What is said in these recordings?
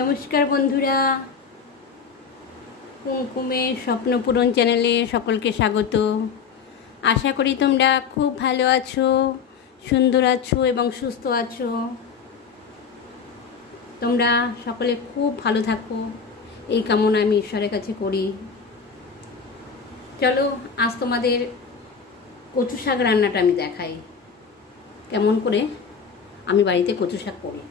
নমস্কার বন্ধুরা, কুমকুমের স্বপ্নপূরণ চ্যানেলে সকলকে স্বাগত। আশা করি তোমরা খুব ভালো আছো, সুন্দর আছো এবং সুস্থ আছো। তোমরা সকলে খুব ভালো থাকো, এই কামনা আমি ঈশ্বরের কাছে করি। চলো আজ তোমাদের কচু শাক রান্নাটা আমি দেখাই, কেমন করে আমি বাড়িতে কচু শাক করি।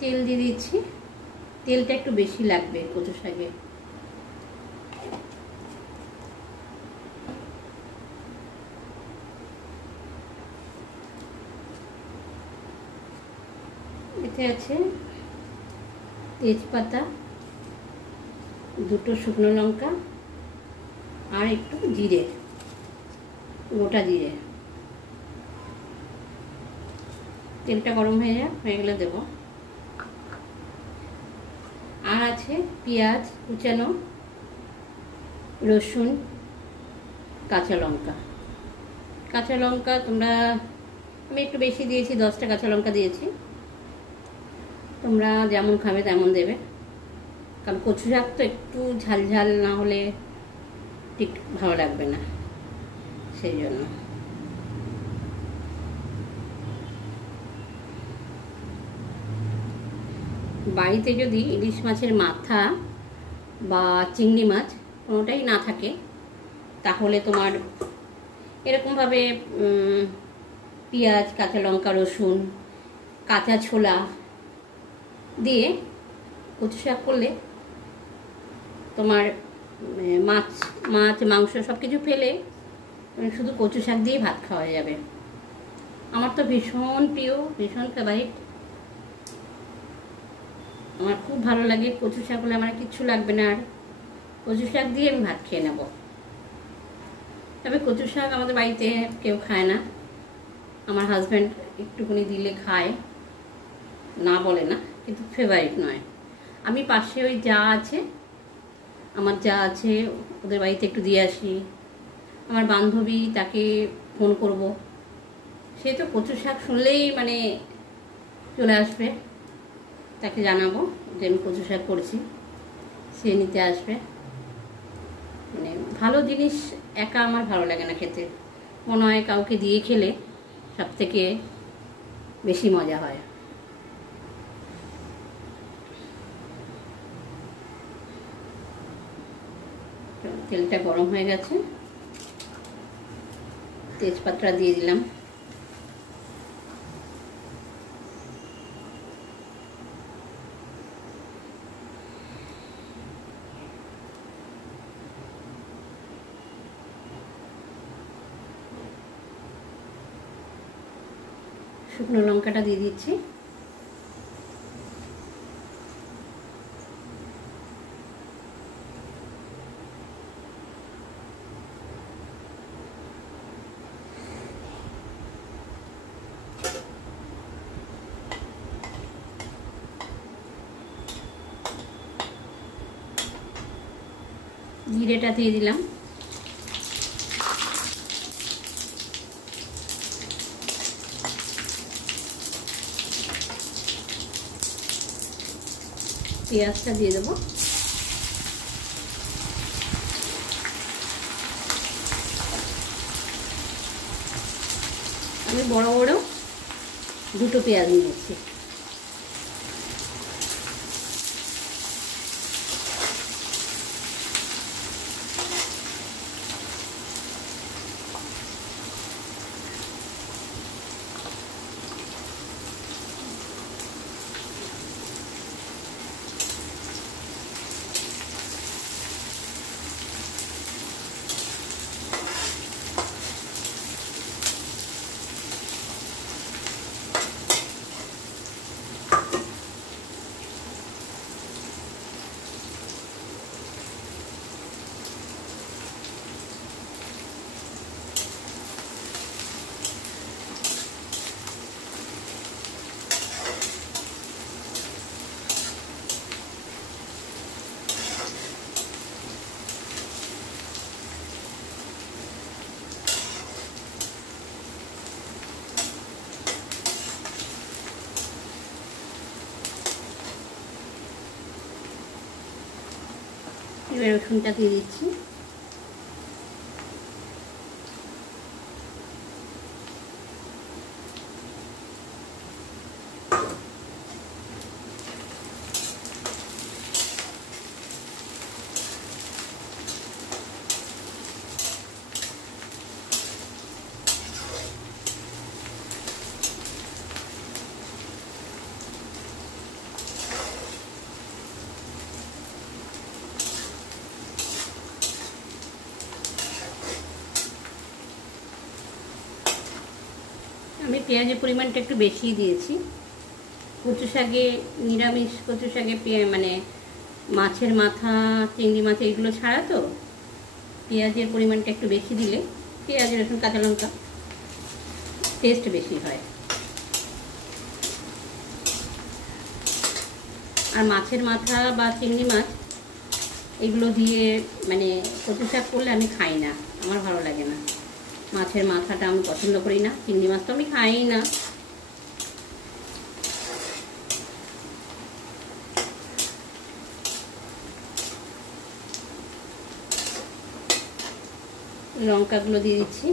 তেল দিয়ে দিচ্ছি, তেলটা একটু বেশি লাগবে কচু শাকে। এতে আছে তেজপাতা, দুটো শুকনো লঙ্কা আর একটু জিরে, গোটা জিরে। তেলটা গরম হয়ে গেলে দেবো। আর আছে পেঁয়াজ কুচানো, রসুন, কাঁচা লঙ্কা। তোমরা, আমি একটু বেশি দিয়েছি, 10টা কাঁচা লঙ্কা দিয়েছি। তোমরা যেমন খাবে তেমন দেবে, কারণ কচু শাক তো একটু ঝাল ঝাল না হলে ঠিক ভালো লাগবে না, সেই জন্য। বাড়িতে যদি ইলিশ মাছের মাথা বা চিংড়ি মাছ কোনোটাই না থাকে, তাহলে তোমার এরকমভাবে পেঁয়াজ, কাঁচা লঙ্কা, রসুন, কাঁচা ছোলা দিয়ে কচু শাক করলে তোমার মাছ মাংস সব কিছু ফেলে শুধু কচু শাক দিয়ে ভাত খাওয়া যাবে। আমার তো ভীষণ প্রিয়, ভীষণ ফেভারিট। আমার খুব ভালো লাগে কচু শাক হলে, আমার কিচ্ছু লাগবে না, আর কচু শাক দিয়ে আমি ভাত খেয়ে নেব। তবে কচু শাক আমাদের বাড়িতে কেউ খায় না, আমার হাজব্যান্ড একটুখানি দিলে খায়, না বলে না, কিন্তু ফেভারিট নয়। আমি পাশে ওই আমার যা আছে ওদের বাড়িতে একটু দিয়ে আসি। আমার বান্ধবী, তাকে ফোন করব, সে তো কচু শাক শুনলেই মানে চলে আসবে, তাকে জানাবো যে আমি কচু শাক করছি, সে নিতে আসবে। মানে ভালো জিনিস একা আমার ভালো লাগে না খেতে, মনে হয় কাউকে দিয়ে খেলে সব থেকে বেশি মজা হয়। তেলটা গরম হয়ে গেছে, তেজপাতা দিয়ে দিলাম। শুকনো লঙ্কাটা দিয়ে দিচ্ছি। জিরেটা দিয়ে দিলাম। পেঁয়াজটা দিয়ে দেবো। আমি বড় বড় দুটো পেঁয়াজ নিয়েছি। এবার রসুনটা দিয়ে দিচ্ছি। আমি পেঁয়াজের পরিমাণটা একটু বেশি দিয়েছি। কচু শাকে, নিরামিষ কচু শাকে মানে মাছের মাথা, চিংড়ি মাছ এগুলো ছাড়া তো পেঁয়াজের পরিমাণটা একটু বেশি দিলে, পেঁয়াজ, রসুন, কাঁচা লঙ্কা টেস্ট বেশি হয়। আর মাছের মাথা বা চিংড়ি মাছ এগুলো দিয়ে মানে কচু শাক করলে আমি খাই না, আমার ভালো লাগে না। মাছের মাথাটা আমি পছন্দ করি না, চিংড়ি মাছ তো আমি খাই না। লঙ্কাগুলো দিয়ে দিচ্ছি।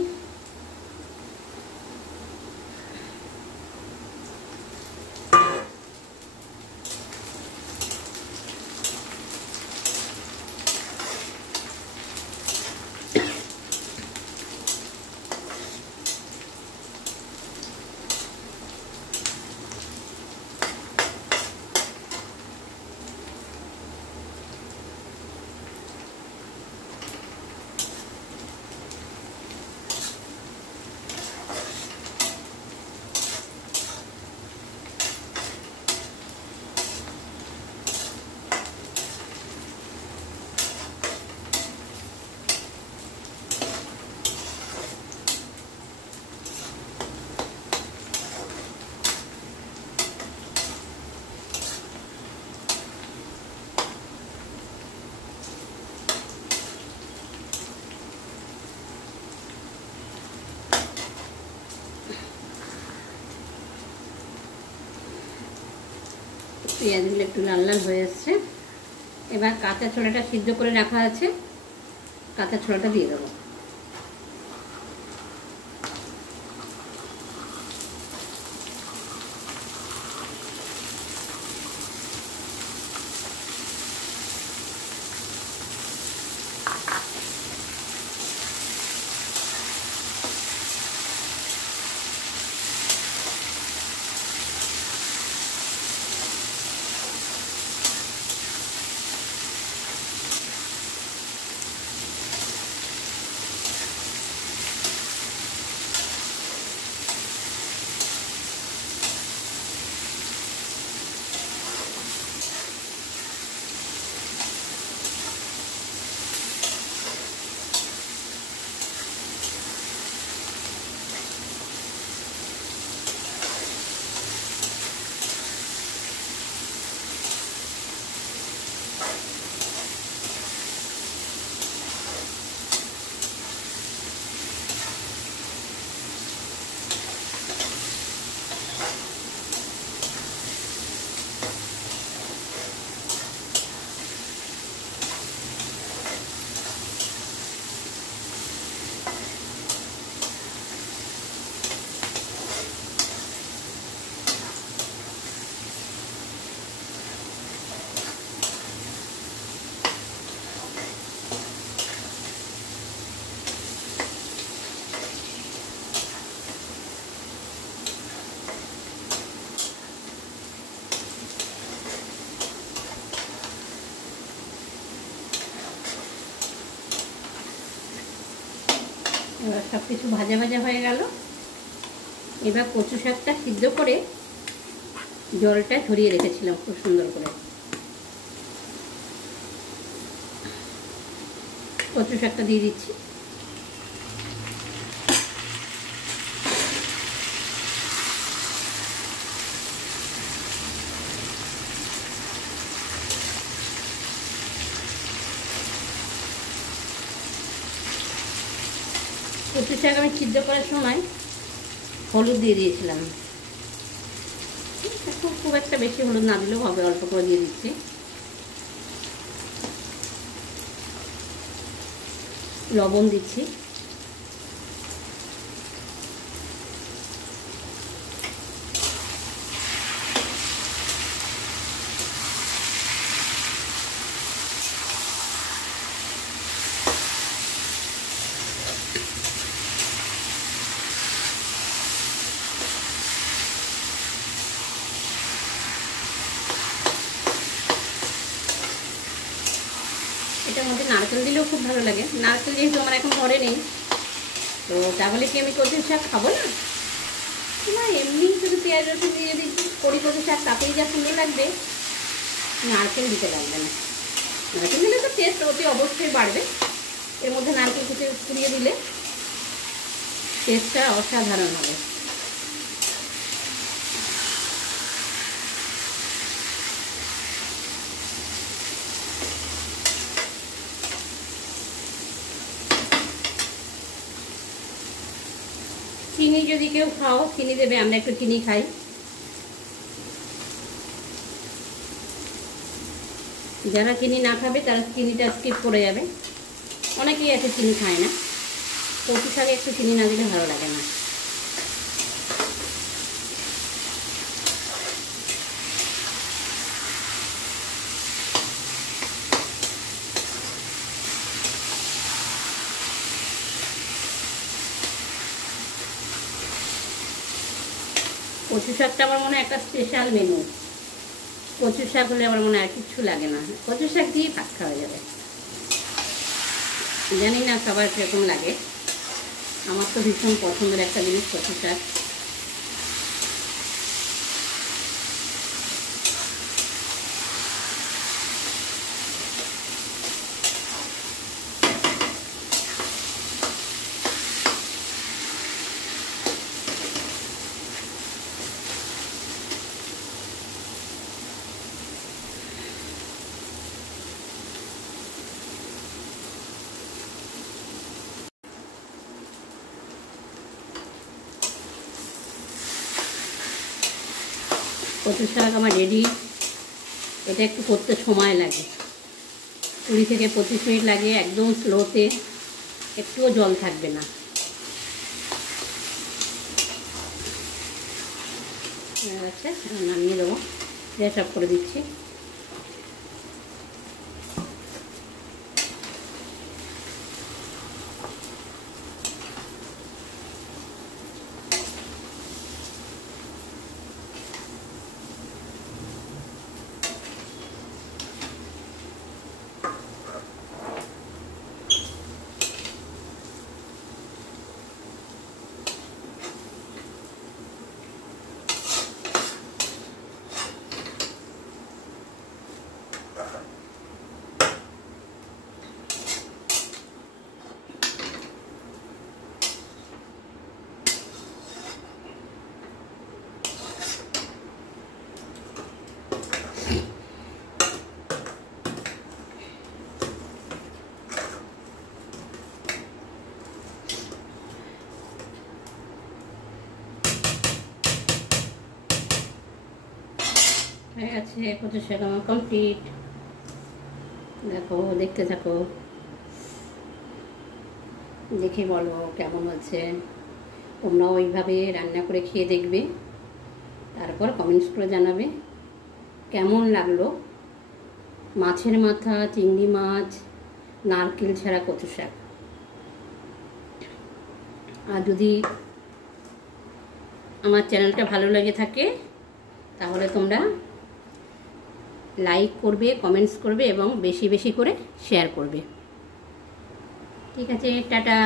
পেঁয়াজগুলো একটু লাল লাল হয়ে এসছে। এবার কাঁচা ছোলাটা সিদ্ধ করে রাখা আছে, কাঁচা ছোলাটা দিয়ে দেবো। এবার সব কিছু ভাজা ভাজা হয়ে গেল। এবার কচু শাকটা সিদ্ধ করে জলটা ঝরিয়ে রেখেছিলাম খুব সুন্দর করে, কচু শাকটা দিয়ে দিচ্ছি। কচু শাক আমি সিদ্ধ করার সময় হলুদ দিয়ে দিয়েছিলাম, খুব একটা বেশি হলুদ না দিলেও হবে, অল্প করে দিয়ে দিচ্ছি। লবণ দিচ্ছি। এটার মধ্যে নারকেল দিলেও খুব ভালো লাগে। নারকেল যেহেতু আমার এখন ঘরে নেই, তো তাহলে কি আমি কচু শাক খাবো না? না, এমনি শুধু পেঁয়াজ রসুন দিয়ে যদি করি কচু শাক, তাতেই যা সুন্দর লাগবে, নারকেল দিতে লাগবে না। নারকেল দিলে তো টেস্ট অতি অবশ্যই বাড়বে। এর মধ্যে নারকেল কুড়িয়ে দিলে টেস্টটা অসাধারণ হবে। চিনি যদি কেউ খাও চিনি দেবে, আমরা একটু চিনি খাই। যারা চিনি না খাবে তারা চিনিটা স্কিপ করে যাবে। অনেকেই আছে চিনি খায় না। কচু শাকে একটু চিনি না দিলে ভালো লাগে না। কচু শাকটা আমার মনে হয় একটা স্পেশাল মেনু। কচু শাক হলে আমার মনে হয় আর কিচ্ছু লাগে না, কচু শাক দিয়ে ভাত খাওয়া যাবে। জানি না সবার কিরকম লাগে, আমার তো ভীষণ পছন্দের একটা জিনিস কচু শাক। কচু শাক আমার রেডি। এটা একটু করতে সময় লাগে, 20 থেকে 25 মিনিট লাগে, একদম স্লোতে, একটুও জল থাকবে না। আচ্ছা, নামিয়ে দেবো, গ্যাস অফ করে দিচ্ছি। হয়ে গেছে কচু শাক আমার কমপ্লিট। দেখো, দেখতে থাকো, দেখে বলো কেমন হচ্ছে। তোমরা ওইভাবে রান্না করে খেয়ে দেখবে, তারপর কমেন্টস করে জানাবে কেমন লাগলো। মাছের মাথা, চিংড়ি মাছ, নারকেল ছাড়া কচু শাক। আর যদি আমার চ্যানেলটা ভালো লেগে থাকে তাহলে তোমরা লাইক করবে, কমেন্টস করবে এবং বেশি বেশি করে শেয়ার করবে। ঠিক আছে, টাটা।